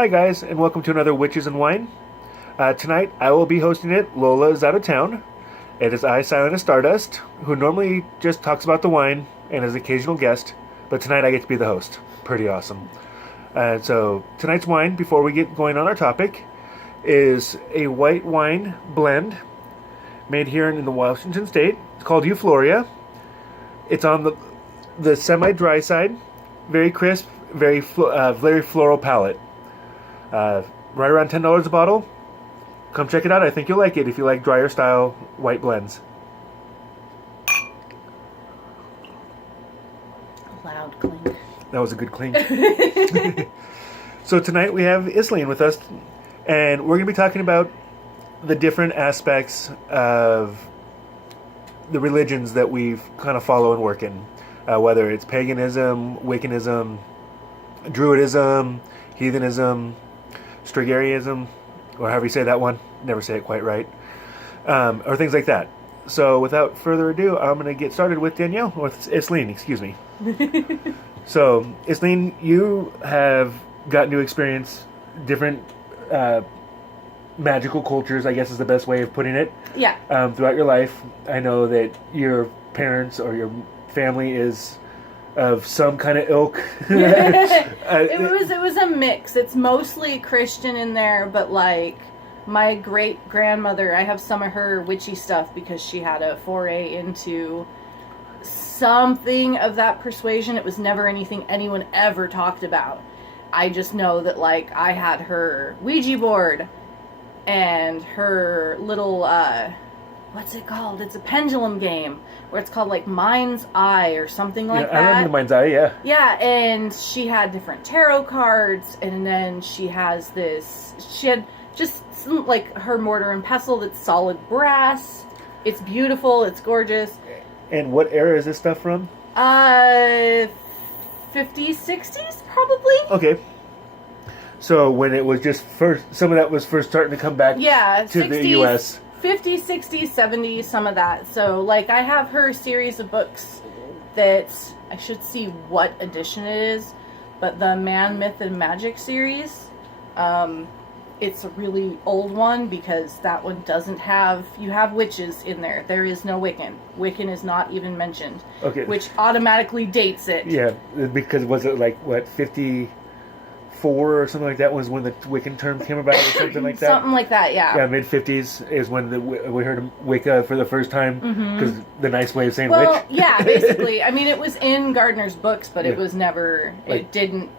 Hi guys, and welcome to another Witches and Wine. Tonight I will be hosting it. Lola is out of town. It is I, Silent as Stardust, who normally just talks about the wine and is an occasional guest, but tonight I get to be the host. Pretty awesome. So tonight's wine, before we get going on our topic, is a white wine blend made here in the Washington State. It's called Euphoria. It's on the semi-dry side, very crisp, very floral palate. Right around $10 a bottle. Come check it out. I think you'll like it if you like drier style white blends. Loud clink. That was a good clink. So tonight we have Isleen with us, and we're going to be talking about the different aspects of the religions that we kind of follow and work in. Whether it's paganism, Wiccanism, Druidism, Heathenism, Strigarianism, or however you say that one, never say it quite right, or things like that. So without further ado, I'm going to get started with Danielle, or Isleen, excuse me. So, Isleen, you have gotten to experience different magical cultures, I guess is the best way of putting it. Yeah. Throughout your life. I know that your parents or your family is of some kind of ilk. It was a mix. It's mostly Christian in there, but like my great grandmother, I have some of her witchy stuff because she had a foray into something of that persuasion. It was never anything anyone ever talked about. I just know that like I had her Ouija board and her little what's it called? It's a pendulum game where it's called like Mind's Eye or something like that. I remember Mind's Eye, yeah. Yeah, and she had different tarot cards, and then she had just some, like her mortar and pestle that's solid brass. It's beautiful, it's gorgeous. And what era is this stuff from? 50s, 60s probably. Okay. So when it was just first, some of that was first starting to come back to 60s, the U.S. 50s, 60s, 70s, some of that. So, like, I have her series of books that I should see what edition it is, but the Man, Myth, and Magic series, it's a really old one because that one doesn't have, you have witches in there. There is no Wiccan. Wiccan is not even mentioned, which automatically dates it. Yeah, because was it like, what, 54 or something like that was when the Wiccan term came about or something like that? Something like that, yeah. Yeah, mid-50s is when we heard of Wicca for the first time, because the nice way of saying witch. Well, yeah, basically. I mean, it was in Gardner's books, but it was never, it didn't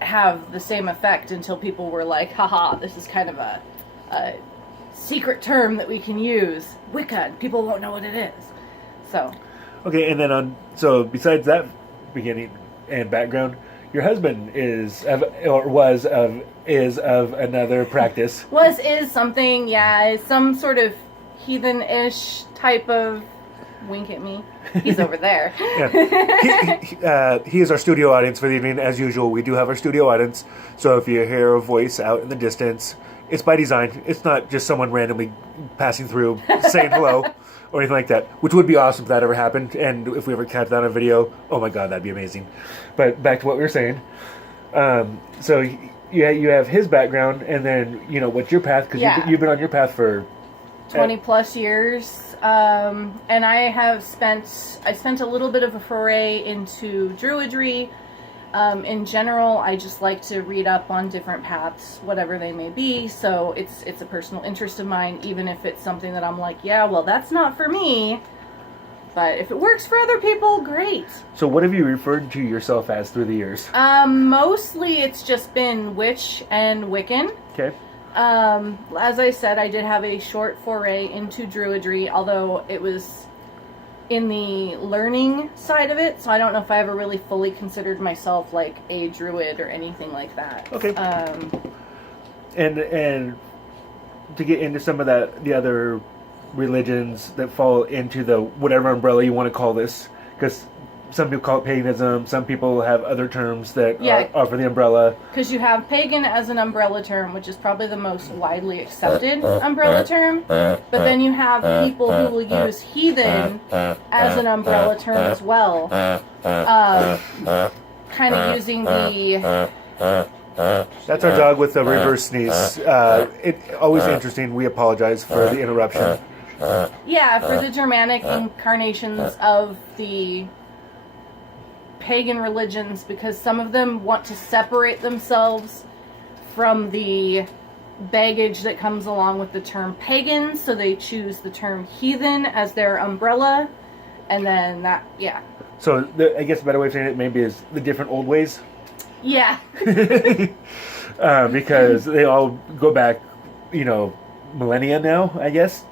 have the same effect until people were like, haha, this is kind of a secret term that we can use. Wicca, people won't know what it is. So. Okay, and then so besides that beginning and background, your husband is of another practice. Is something, yeah, some sort of heathen-ish type of, wink at me. He's over there. Yeah. He is our studio audience for the evening. As usual, we do have our studio audience. So if you hear a voice out in the distance, it's by design. It's not just someone randomly passing through saying hello or anything like that, which would be awesome if that ever happened. And if we ever captured that on a video, oh my God, that'd be amazing. But back to what we were saying. So you have his background, and then, you know, what's your path? Because you've been on your path for 20 plus years. And I spent a little bit of a foray into druidry. In general, I just like to read up on different paths, whatever they may be. So it's a personal interest of mine, even if it's something that I'm like, yeah, well, that's not for me. But if it works for other people, great. So what have you referred to yourself as through the years? Mostly it's just been witch and Wiccan. Okay. As I said, I did have a short foray into druidry, although it was in the learning side of it, so I don't know if I ever really fully considered myself like a druid or anything like that. Okay. And to get into some of the other religions that fall into the whatever umbrella you want to call this, because some people call it paganism, some people have other terms that are for the umbrella. Because you have pagan as an umbrella term, which is probably the most widely accepted umbrella term, but then you have people who will use heathen as an umbrella term as well, kind of using the That's our dog with the reverse sneeze. Always interesting. We apologize for the interruption. Yeah, for the Germanic incarnations of the pagan religions, because some of them want to separate themselves from the baggage that comes along with the term pagan, so they choose the term heathen as their umbrella, and then that, yeah. So I guess a better way of saying it maybe is the different old ways. Yeah. Because they all go back, millennia now, I guess,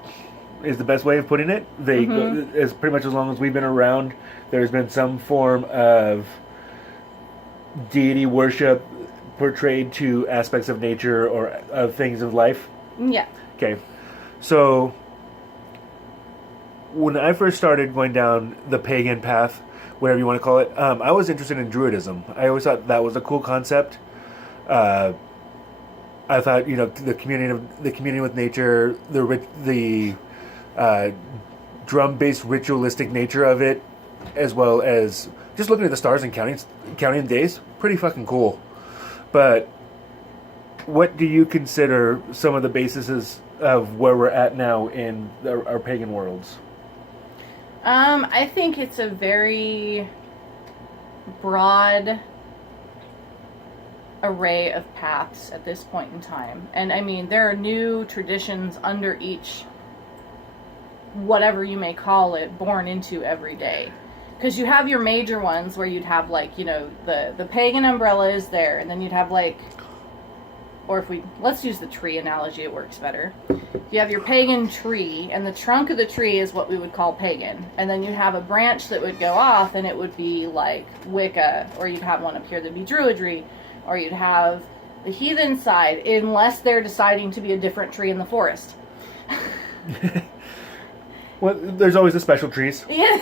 is the best way of putting it. They go, as pretty much as long as we've been around, there's been some form of deity worship portrayed to aspects of nature or of things of life. Yeah. Okay. So when I first started going down the pagan path, whatever you want to call it, I was interested in Druidism. I always thought that was a cool concept. I thought, the communion with nature, the drum-based ritualistic nature of it, as well as just looking at the stars and counting days, pretty fucking cool. But what do you consider some of the bases of where we're at now in our pagan worlds? I think it's a very broad array of paths at this point in time. And I mean, there are new traditions under each, whatever you may call it, born into every day. Because you have your major ones where you'd have the pagan umbrella is there, and then you'd have or let's use the tree analogy, it works better. You have your pagan tree, and the trunk of the tree is what we would call pagan. And then you have a branch that would go off, and it would be like Wicca, or you'd have one up here that'd be Druidry, or you'd have the heathen side, unless they're deciding to be a different tree in the forest. Well, there's always the special trees. Yeah.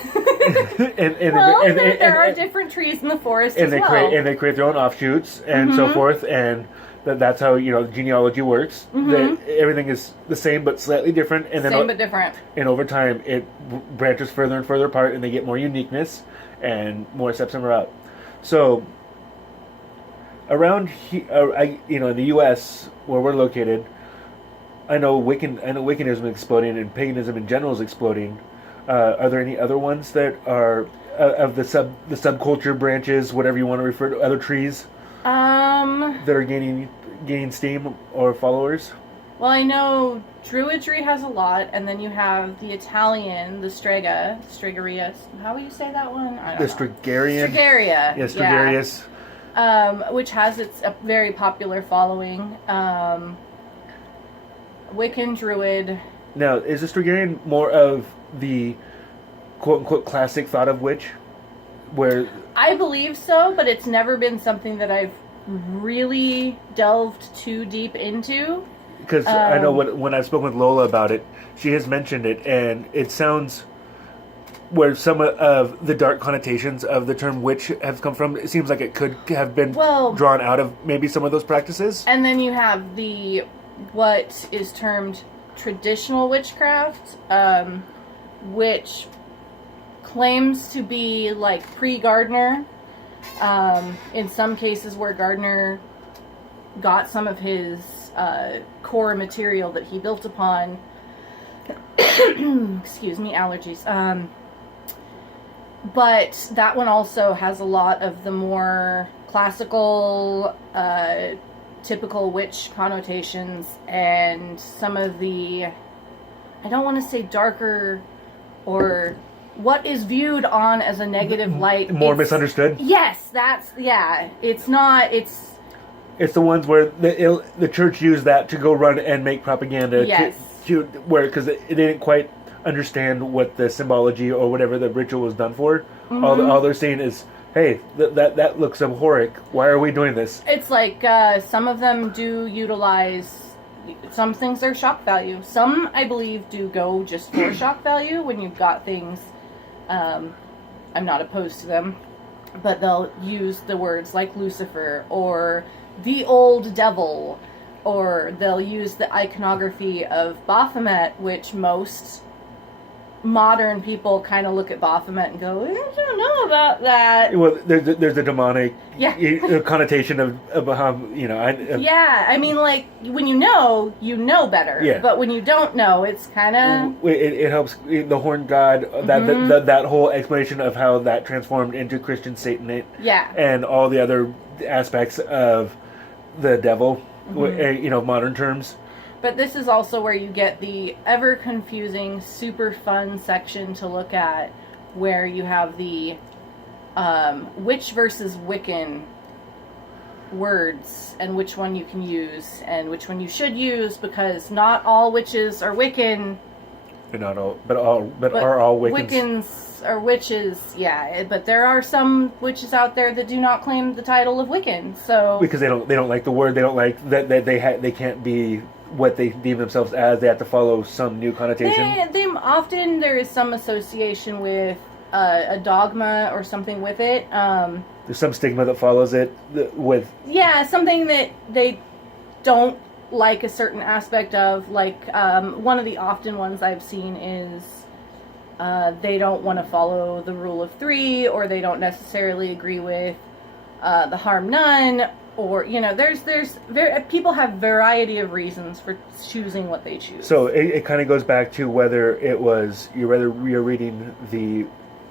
There are different trees in the forest as well. And they create their own offshoots and so forth, and that's how genealogy works. That everything is the same but slightly different, and then but different. And over time, it branches further and further apart, and they get more uniqueness and more steps in a route. So around in the U.S. where we're located, I know Wiccanism is exploding, and paganism in general is exploding. Are there any other ones that are of the subculture branches, whatever you want to refer to, other trees that are gaining steam or followers? Well, I know Druidry has a lot, and then you have the Italian, the Stregaria. How would you say that one? I don't know. Strigarian. Stregaria. Yeah, Stregarius. Yeah. Which has a very popular following. Wiccan, Druid. Now, is the Strigarian more of the quote-unquote classic thought of witch? Where I believe so, but it's never been something that I've really delved too deep into. Because I know when I've spoken with Lola about it, she has mentioned it, and it sounds where some of the dark connotations of the term witch have come from. It seems like it could have been drawn out of maybe some of those practices. And then you have what is termed traditional witchcraft, which claims to be like pre-Gardner, in some cases where Gardner got some of his core material that he built upon. Excuse me, allergies. But that one also has a lot of the more classical, typical witch connotations, and some of the, I don't want to say darker, or what is viewed on as a negative light. More misunderstood? Yes, it's not, it's the ones where the church used that to go run and make propaganda. Yes. Because they didn't quite understand what the symbology or whatever the ritual was done for. All they're saying is, hey, that looks abhorrent. Why are we doing this? It's like some of them do utilize, some things are shock value. Some, I believe, do go just for shock value when you've got things. I'm not opposed to them, but they'll use the words like Lucifer or the old devil, or they'll use the iconography of Baphomet, which most modern people kind of look at Baphomet and go, I don't know about that. Well, there's a demonic connotation of yeah, I mean, like, when you know better. Yeah. But when you don't know, it's kind of... It helps the horned god, that whole explanation of how that transformed into Christian Satan. Yeah. And all the other aspects of the devil, modern terms. But this is also where you get the ever-confusing, super fun section to look at, where you have the witch versus Wiccan words, and which one you can use, and which one you should use, because not all witches are Wiccan. Not all, but are all Wiccans. Wiccans are witches, yeah. But there are some witches out there that do not claim the title of Wiccan, so... Because they don't like the word, they don't like that they can't be what they deem themselves as. They have to follow some new connotation. They often there is some association with a dogma or something with it. There's some stigma that follows it with... Yeah, something that they don't like a certain aspect of. Like, one of the often ones I've seen is they don't want to follow the rule of three, or they don't necessarily agree with the harm none. Or, people have variety of reasons for choosing what they choose. So it kind of goes back to whether you're reading the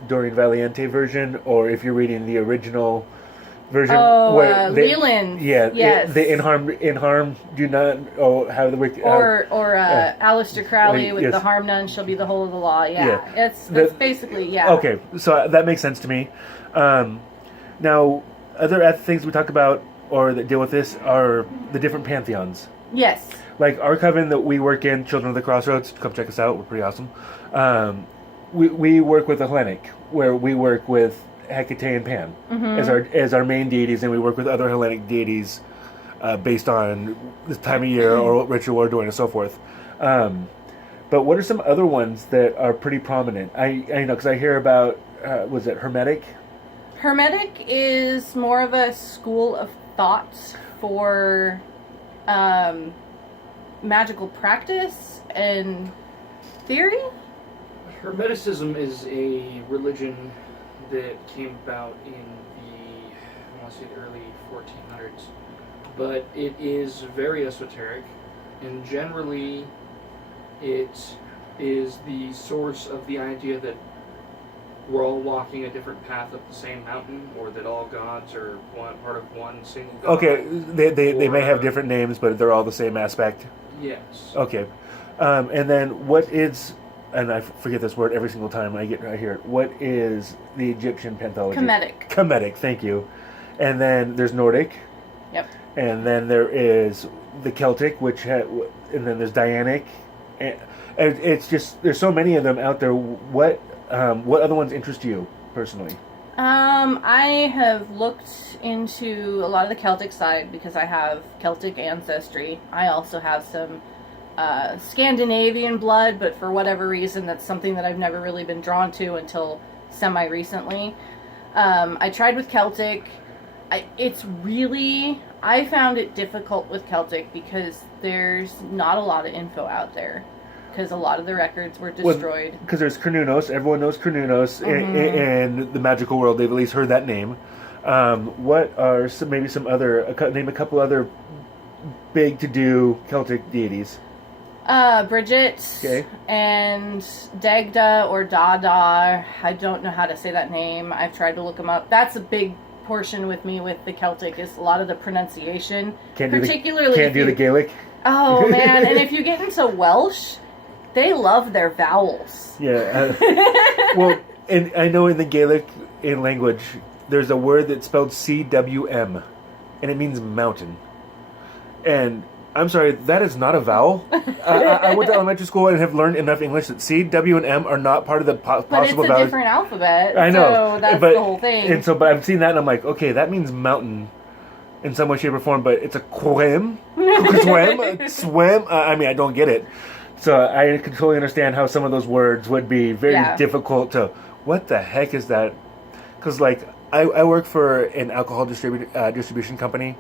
Dorian Valiente version, or if you're reading the original version. Leland. Yeah, yes. In harm do not have the wicked. Aleister Crowley with the harm none shall be the whole of the law. Yeah. It's basically, yeah. Okay, so that makes sense to me. Now, other things we talk about or that deal with this are the different pantheons. Yes. Like our coven that we work in, Children of the Crossroads, come check us out. We're pretty awesome. We work with the Hellenic, where we work with Hecate and Pan as our main deities, and we work with other Hellenic deities based on the time of year or what ritual we're doing and so forth. But what are some other ones that are pretty prominent? I know because I hear about was it Hermetic? Hermetic is more of a school of thought for magical practice and theory. Hermeticism is a religion that came about in I want to say the early 1400s, but it is very esoteric, and generally it is the source of the idea that we're all walking a different path up the same mountain, or that all gods are part of one single god. Okay, they may have different names, but they're all the same aspect. Yes. Okay, and then what is, and I forget this word every single time I hear it. What is the Egyptian panthology? Kemetic. Kemetic, thank you. And then there's Nordic. Yep. And then there is the Celtic, and then there's Dianic. And it's just there's so many of them out there. What other ones interest you personally? I have looked into a lot of the Celtic side because I have Celtic ancestry. I also have some Scandinavian blood, but for whatever reason, that's something that I've never really been drawn to until semi-recently. I tried with Celtic. I found it difficult with Celtic because there's not a lot of info out there. Because a lot of the records were destroyed. Because there's Cernunnos. Everyone knows Cernunnos in the magical world. They've at least heard that name. What are some other... Name a couple other big-to-do Celtic deities. Bridget. Okay. And Dagda or Dada. I don't know how to say that name. I've tried to look them up. That's a big portion with me with the Celtic, is a lot of the pronunciation. Can't do the Gaelic. Oh, man. And if you get into Welsh... They love their vowels. Yeah. Well, and I know in the Gaelic language, there's a word that's spelled CWM, and it means mountain. And I'm sorry, that is not a vowel. I went to elementary school and have learned enough English that C, W, and M are not part of the possible vowels. But it's a different alphabet. I know. So that's the whole thing. But I've seen that and I'm like, okay, that means mountain in some way, shape, or form, but it's a quim, swim. I mean, I don't get it. So I can totally understand how some of those words would be very difficult to... What the heck is that? Because, I work for an alcohol distribution company,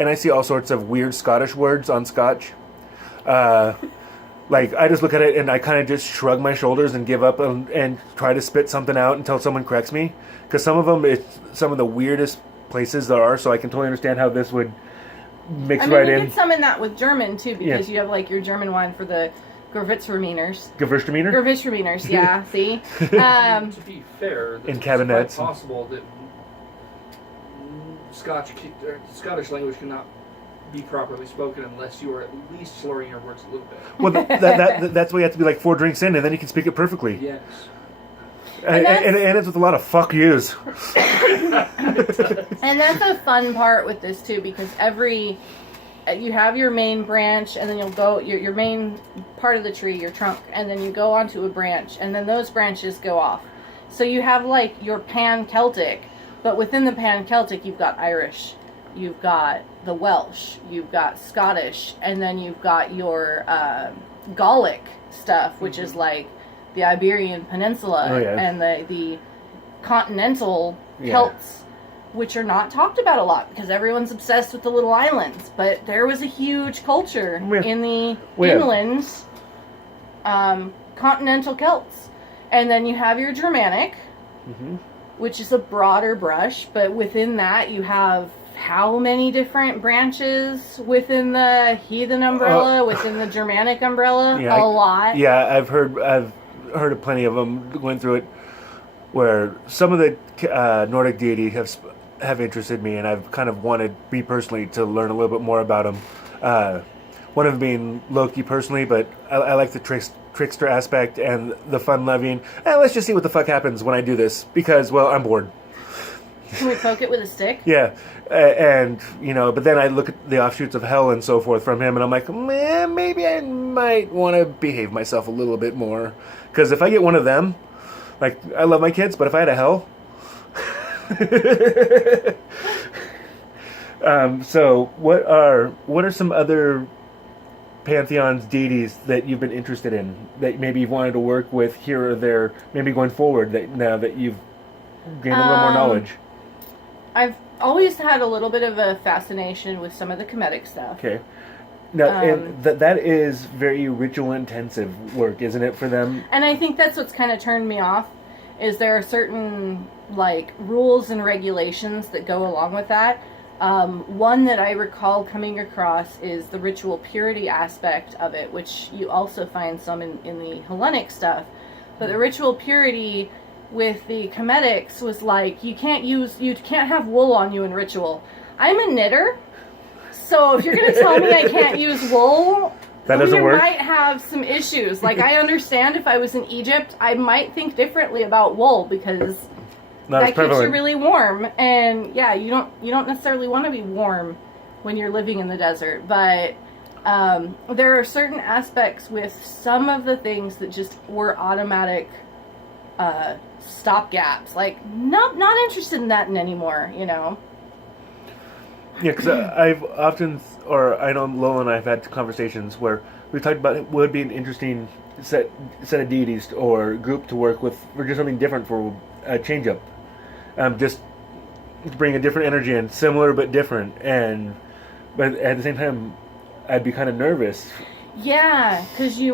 and I see all sorts of weird Scottish words on Scotch. Like, I just look at it and I kind of just shrug my shoulders and give up and try to spit something out until someone corrects me. Because some of them, it's some of the weirdest places there are, so I can totally understand how this would mix right in. You get some in that with German, too, because you have, like, your German wine for the Gewürztraminers. Gewürztraminer? Gewürztraminers, yeah, see? To be fair, in cabinets. It's quite possible that Scottish language cannot be properly spoken unless you are at least slurring your words a little bit. Well, that's why you have to be like 4 drinks in, and then you can speak it perfectly. Yes. And it's with a lot of fuck yous. And that's a fun part with this, too, because you have your main branch, and then you'll go, your main part of the tree, your trunk, and then you go onto a branch, and then those branches go off. So you have, like, your Pan-Celtic, but within the Pan-Celtic, you've got Irish, you've got the Welsh, you've got Scottish, and then you've got your Gallic stuff, which is like the Iberian Peninsula and the continental Celts, which are not talked about a lot because everyone's obsessed with the little islands. But there was a huge culture in the inland continental Celts. And then you have your Germanic, which is a broader brush, but within that you have how many different branches within the heathen umbrella, within the Germanic umbrella? A lot. Yeah, I've heard of plenty of them going through it, where some of the Nordic deities have interested me, and I've kind of wanted me personally to learn a little bit more about them. One of them being Loki personally, but I like the trickster aspect and the fun-loving. Let's just see what the fuck happens when I do this, because, well, I'm bored. Can we poke it with a stick? Yeah, and, but then I look at the offshoots of hell and so forth from him, and I'm like, maybe I might want to behave myself a little bit more. Because if I get one of them, like, I love my kids, but if I had a hell... so, what are some other pantheons, deities that you've been interested in, that maybe you've wanted to work with here or there, maybe going forward, now that you've gained a little more knowledge? I've always had a little bit of a fascination with some of the Kemetic stuff. Okay. Now, and that is very ritual-intensive work, isn't it, for them? And I think that's what's kind of turned me off, is there are certain, like, rules and regulations that go along with that. One that I recall coming across is the ritual purity aspect of it, which you also find some in the Hellenic stuff. But the ritual purity with the Kemetics was like, you can't have wool on you in ritual. I'm a knitter, so if you're going to tell me I can't use wool, that doesn't work. might have some issues. Like, I understand if I was in Egypt, I might think differently about wool, because that keeps you really warm. And yeah, you don't necessarily want to be warm when you're living in the desert, but there are certain aspects with some of the things that just were automatic stopgaps. Like, not interested in that anymore, Yeah, because I've often, or I know Lola and I have had conversations where we talked about it would be an interesting set of deities or group to work with, or just something different for a change up. Just to bring a different energy in, similar but different, but at the same time, I'd be kind of nervous. Yeah, because I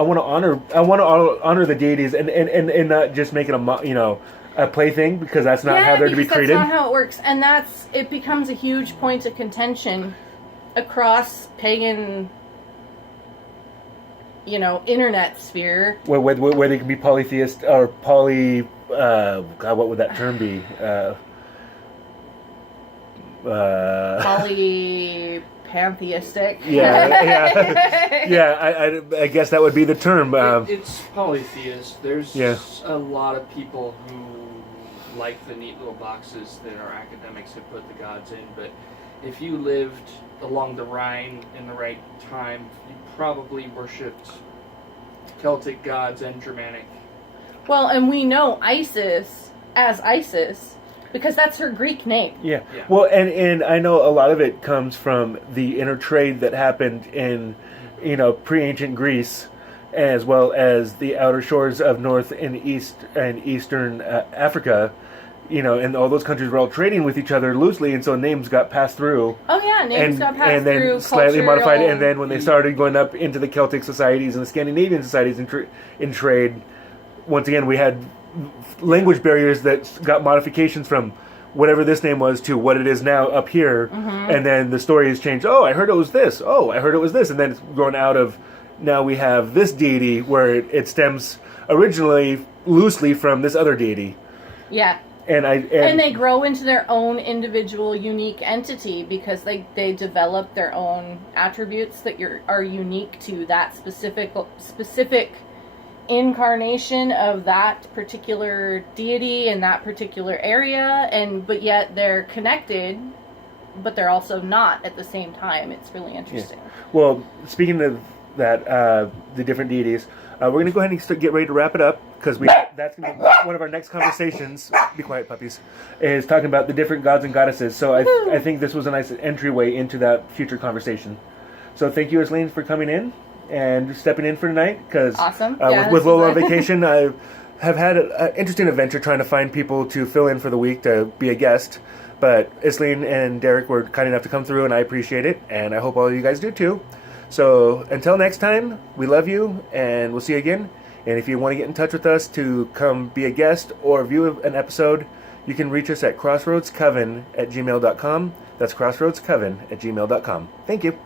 want to honor the deities and not just make it a plaything, because that's not how they're to be treated. That's not how it works, and it becomes a huge point of contention across pagan, internet sphere. Where they can be polytheist or God, what would that term be? Polypantheistic. Yeah. I guess that would be the term. It's polytheist. There's a lot of people who like the neat little boxes that our academics have put the gods in, but if you lived along the Rhine in the right time, you probably worshipped Celtic gods and Germanic. Well, and we know Isis as Isis because that's her Greek name. Yeah. Well, and I know a lot of it comes from the intertrade that happened in, pre-ancient Greece, as well as the outer shores of North and Eastern Africa, and all those countries were all trading with each other loosely, and so names got passed through. Oh yeah, names got passed and then through, slightly modified. cultural- And then when they started going up into the Celtic societies and the Scandinavian societies in trade, once again we had language barriers that got modifications from whatever this name was to what it is now up here, and then the story has changed. Oh, I heard it was this. Oh, I heard it was this, and then it's grown out of. Now we have this deity where it stems originally loosely from this other deity. Yeah. And they grow into their own individual unique entity because they develop their own attributes that are unique to that specific incarnation of that particular deity in that particular area, but yet they're connected, but they're also not at the same time. It's really interesting. Yeah. Well, speaking of that, the different deities, we're going to go ahead and get ready to wrap it up because that's going to be one of our next conversations. Be quiet, puppies. Is talking about the different gods and goddesses. So I think this was a nice entryway into that future conversation. So thank you, Isleen, for coming in and stepping in for tonight. Because awesome. With Lola on vacation, I have had an interesting adventure trying to find people to fill in for the week to be a guest. But Isleen and Derek were kind enough to come through, and I appreciate it, and I hope all of you guys do too. So until next time, we love you, and we'll see you again. And if you want to get in touch with us to come be a guest or view an episode, you can reach us at crossroadscoven@gmail.com. That's crossroadscoven@gmail.com. Thank you.